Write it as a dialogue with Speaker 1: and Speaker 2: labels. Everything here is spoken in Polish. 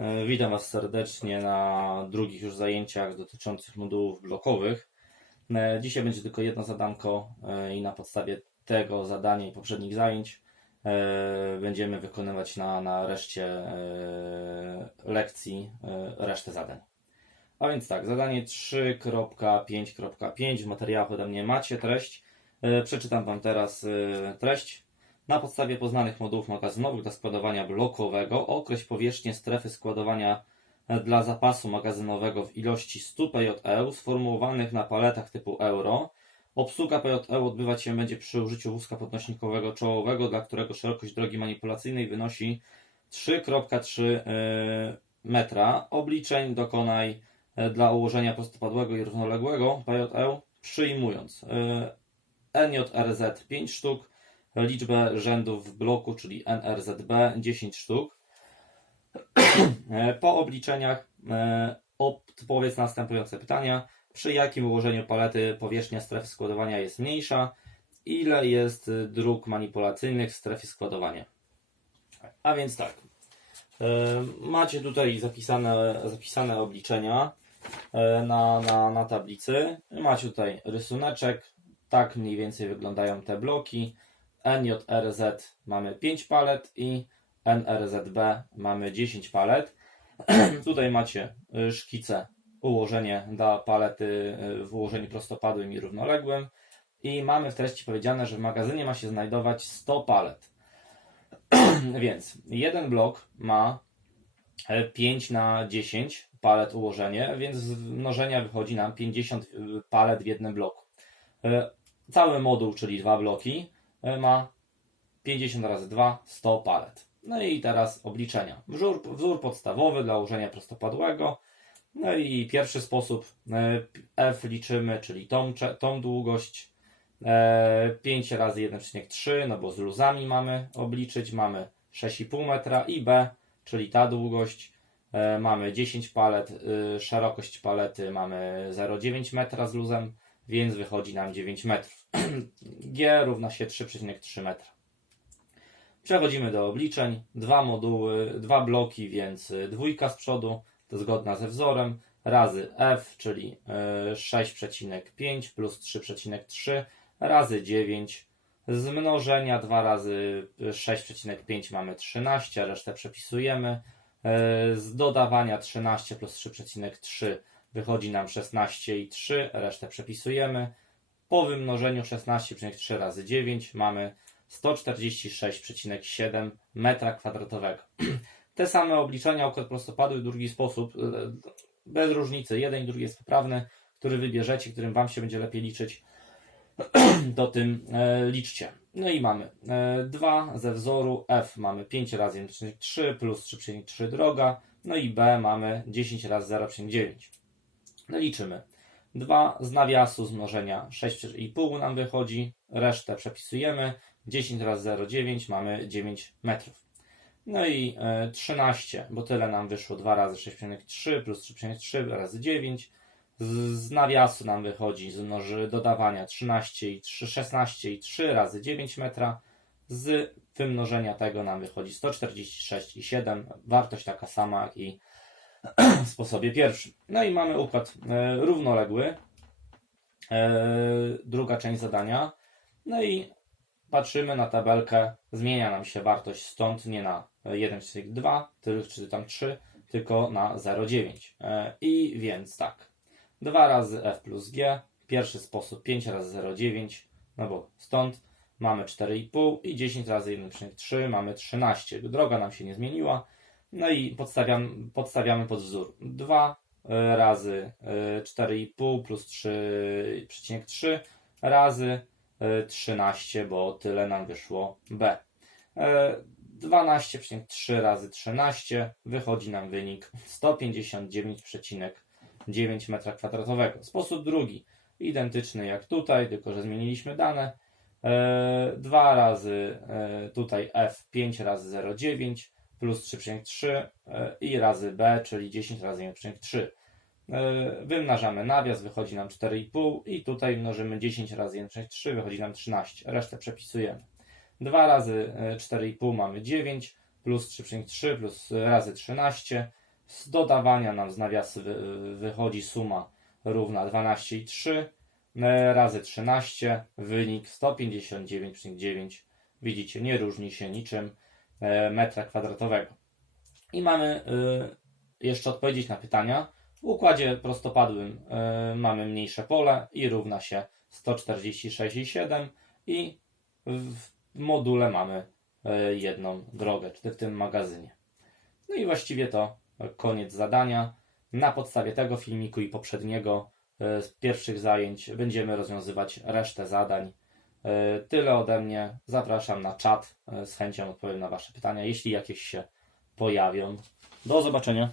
Speaker 1: E, Witam Was serdecznie na drugich już zajęciach dotyczących modułów blokowych. E, Dzisiaj będzie tylko jedno zadanko e, i na podstawie tego zadania i poprzednich zajęć będziemy wykonywać na, na reszcie lekcji resztę zadań. A więc tak, zadanie 3.5.5 w materiałach ode mnie macie treść. Przeczytam Wam teraz treść. Na podstawie poznanych modułów magazynowych do składowania blokowego określ powierzchnię strefy składowania dla zapasu magazynowego w ilości 100 PJE sformułowanych na paletach typu euro. Obsługa PJE odbywać się będzie przy użyciu wózka podnośnikowego czołowego, dla którego szerokość drogi manipulacyjnej wynosi 3,3 e, metra. Obliczeń dokonaj e, dla ułożenia prostopadłego i równoległego PJE przyjmując e, NJRZ 5 sztuk, liczbę rzędów w bloku, czyli NRZB 10 sztuk. Po obliczeniach e, odpowiedz na następujące pytania. Przy jakim ułożeniu palety powierzchnia strefy składowania jest mniejsza? Ile jest dróg manipulacyjnych w strefie składowania? A więc tak. E, Macie tutaj zapisane, zapisane obliczenia e, na, na, na tablicy. Macie tutaj rysuneczek. Tak mniej więcej wyglądają te bloki. NJRZ mamy 5 palet i NRZB mamy 10 palet. Tutaj macie y, szkicę, ułożenie dla palety y, w ułożeniu prostopadłym i równoległym. I mamy w treści powiedziane, że w magazynie ma się znajdować 100 palet. Więc jeden blok ma e, 5 na 10 palet ułożenie, więc z mnożenia wychodzi nam 50 palet w jednym bloku. E, Cały moduł, czyli dwa bloki, e, ma 50 razy 2, 100 palet. No i teraz obliczenia. Wzór, wzór podstawowy dla ułożenia prostopadłego. No i pierwszy sposób e, F liczymy, czyli tą, tą długość. E, 5 razy 1,3, no bo z luzami mamy obliczyć. Mamy 6,5 metra i B, czyli ta długość. E, mamy 10 palet, y, szerokość palety mamy 0,9 metra z luzem, więc wychodzi nam 9 metrów. G równa się 3,3 metra. Przechodzimy do obliczeń. Dwa moduły, dwa bloki, więc y, dwójka z przodu, to zgodna ze wzorem, razy F, czyli y, 6,5 plus 3,3 razy 9 z mnożenia 2 razy 6,5 mamy 13, resztę przepisujemy. Y, Z dodawania 13 plus 3,3 wychodzi nam 16,3, resztę przepisujemy. Po wymnożeniu 16,3 razy 9 mamy 146,7 metra kwadratowego. Te same obliczenia układ prostopadły w drugi sposób, e, bez różnicy, jeden i drugi jest poprawny, który wybierzecie, którym Wam się będzie lepiej liczyć, to tym e, liczcie. No i mamy e, 2 ze wzoru F mamy 5 razy 1,3 plus 3,3 droga, no i B mamy 10 razy 0,9. No liczymy. 2 z nawiasu z mnożenia 6,5 nam wychodzi, resztę przepisujemy. 10 razy 0,9 mamy 9 metrów. No i e, 13, bo tyle nam wyszło 2 razy 6,3 plus 3,3 razy 9. Z, z nawiasu nam wychodzi z mnoży dodawania 13 i 3, 16 i 3 razy 9 metra. Z wymnożenia tego nam wychodzi 146,7. Wartość taka sama jak i w sposobie pierwszym. No i mamy układ e, równoległy. E, druga część zadania. No i patrzymy na tabelkę, zmienia nam się wartość stąd nie na 1,2, ty- czy tam 3, tylko na 0,9. E, I więc tak, 2 razy f plus g, pierwszy sposób 5 razy 0,9, no bo stąd mamy 4,5 i 10 razy 1,3 mamy 13. Droga nam się nie zmieniła, no i podstawiam, podstawiamy pod wzór 2 razy e, 4,5 plus 3,3 razy e, 13, bo tyle nam wyszło B. E, 12,3 razy 13 wychodzi nam wynik 159,9 m2. Sposób drugi, identyczny jak tutaj, tylko że zmieniliśmy dane. E, 2 razy e, tutaj F 5 razy 0,9 plus 3,3 e, i razy B, czyli 10 razy 1,3. E, Wymnażamy nawias, wychodzi nam 4,5 i tutaj mnożymy 10 razy 1,3, wychodzi nam 13. Resztę przepisujemy. 2 razy e, 4,5 mamy 9, plus 3,3 plus razy 13 Z dodawania nam z nawiasy wy- wychodzi suma równa 12,3 e, razy 13, wynik 159,9. Widzicie, nie różni się niczym e, metra kwadratowego. I mamy e, jeszcze odpowiedzieć na pytania. W układzie prostopadłym e, mamy mniejsze pole i równa się 146,7 i w module mamy e, jedną drogę, czy w tym magazynie. No i właściwie to koniec zadania. Na podstawie tego filmiku i poprzedniego e, z pierwszych zajęć będziemy rozwiązywać resztę zadań. E, Tyle ode mnie. Zapraszam na czat. E, Z chęcią odpowiem na Wasze pytania, jeśli jakieś się pojawią. Do zobaczenia.